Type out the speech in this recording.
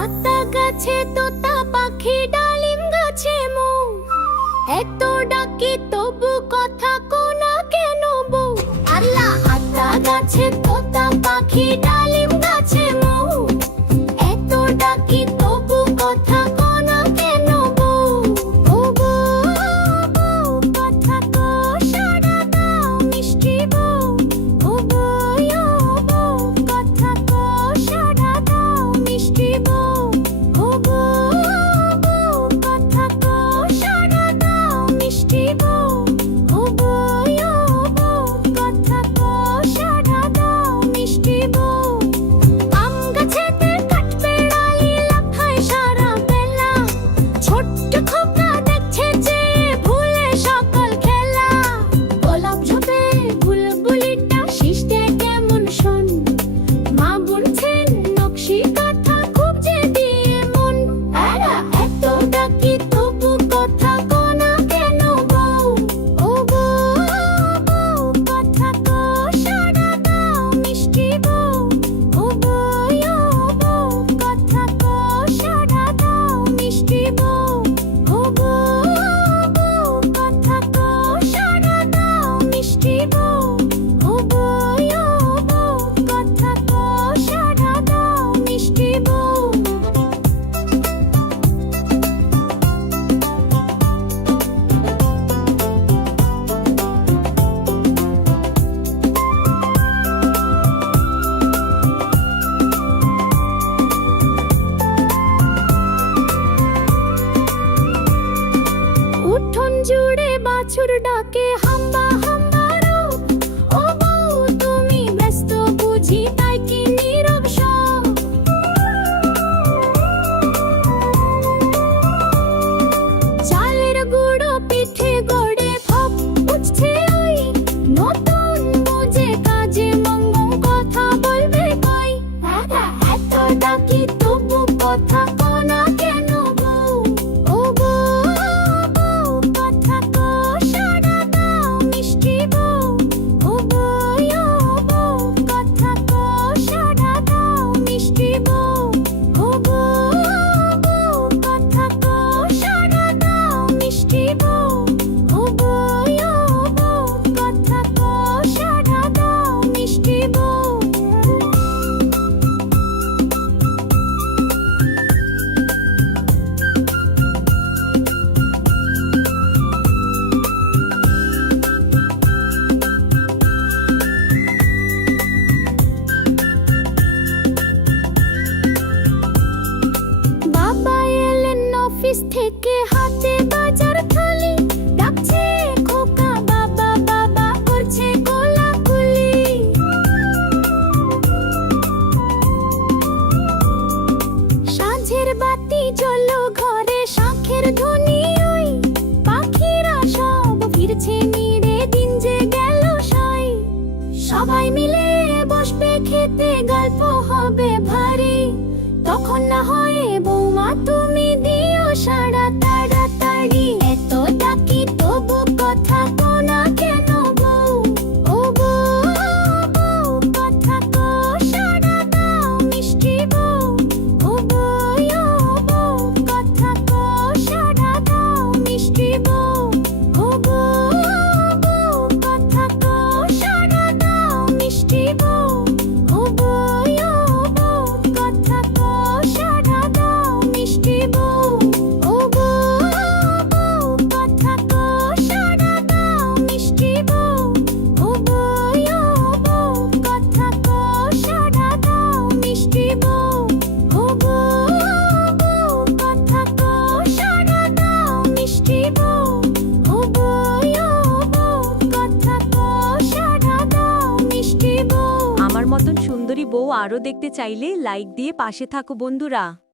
আতা গাছে তোতা পাখি ডালিম গাছে মৌ, এত ডাকি তবু কথা কোনা কেন বউ? আল্লাহ! আতা গাছে তোতা পাখি ডালিম গাছে মৌ, এত ডাকি তবু কথা কোনা কেন বউ? ও বউ, কথা কো সাড়া দাও মিষ্টি বউ। ও বউ, কথা কো সাড়া দাও মিষ্টি বউ। ও বউ, কথা কো সাড়া দাও মিষ্টি বউ। ও বউ, কথা কো সাড়া দাও মিষ্টি বউ। আম গাছেতে কাঠবেড়ালি লাফায় সারা বেলা, ছোট্ট খোকা দেখছে যে ভুলে সকল খেলা। গোলাপ ঝোপে বুলবুলিটা শীষ দেয় কেমন শোন, মা বুনছেন নকশি কাঁথা খুব যে দিয়ে মন। এত ডাকি তবু কথা কোনা কেন বউ? ও বউ, কথা কো সাড়া দাও মিষ্টি বউ। ও বউ, কথা কো সাড়া দাও মিষ্টি বউ। ও বউ, কথা কো সাড়া দাও মিষ্টি বউ। ও বউ, কথা কো সাড়া দাও মিষ্টি বউ। উঠোন জুড়ে বাছুর ডাকে হাম্বা হাম্বা রব। ও বউ, তুমি ব্যস্ত বুঝি তাই কি নীরব সব? চালের গুঁড়ো পিঠে গড়ে ভাব উঠছে ওই, নতুন বুঝে কাজে মঙ্গল কথা বলবে কই? এত ডাকি তবু কথা কোনা কেন বউ? ও বউ, কথা কো সাড়া দাও মিষ্টি বউ। ও বউ, কথা কো সাড়া দাও মিষ্টি বউ। ও বউ, কথা কো সাড়া দাও মিষ্টি বউ। ও বউ, কথা কো সাড়া দাও মিষ্টি বউ। বাবা এলেন অফিস থেকে হাতে বাজার থালি, ডাকছে খোকা বাবা বাবা করছে কোলাকুলি। সাঁঝের বাতি জ্বলো ঘরে শাঁখের ধ্বনি ওই, পাখিরা সব ফিরছে নিরে দিন যে গেল সাই। সবাই মিলে বসবে খেতে গল্প হবে ভারী, তখন না হয় বৌমা তুমি দিও সাড়া তাড়াতাড়ি। এত ডাকি তবু কথা কোনা কেন বউ? ও বউ, কথা কো সাড়া দাও মিষ্টি বউ। ও বউ, কথা কো সাড়া দাও মিষ্টি বউ। ও বউ, কথা কো সাড়া দাও মিষ্টি বউ। ও বউ, কথা কো সাড়া দাও মিষ্টি বউ। ও বউ, কথা কো সাড়া দাও মিষ্টি বউ। ও বউ, কথা কো সাড়া দাও মিষ্টি বউ। ও বউ, কথা কো সাড়া দাও মিষ্টি বউ। ও বউ, কথা কো সাড়া দাও মিষ্টি বউ। আমার মতন সুন্দরী বউ আরও দেখতে চাইলে লাইক দিয়ে পাশে থাকো বন্ধুরা।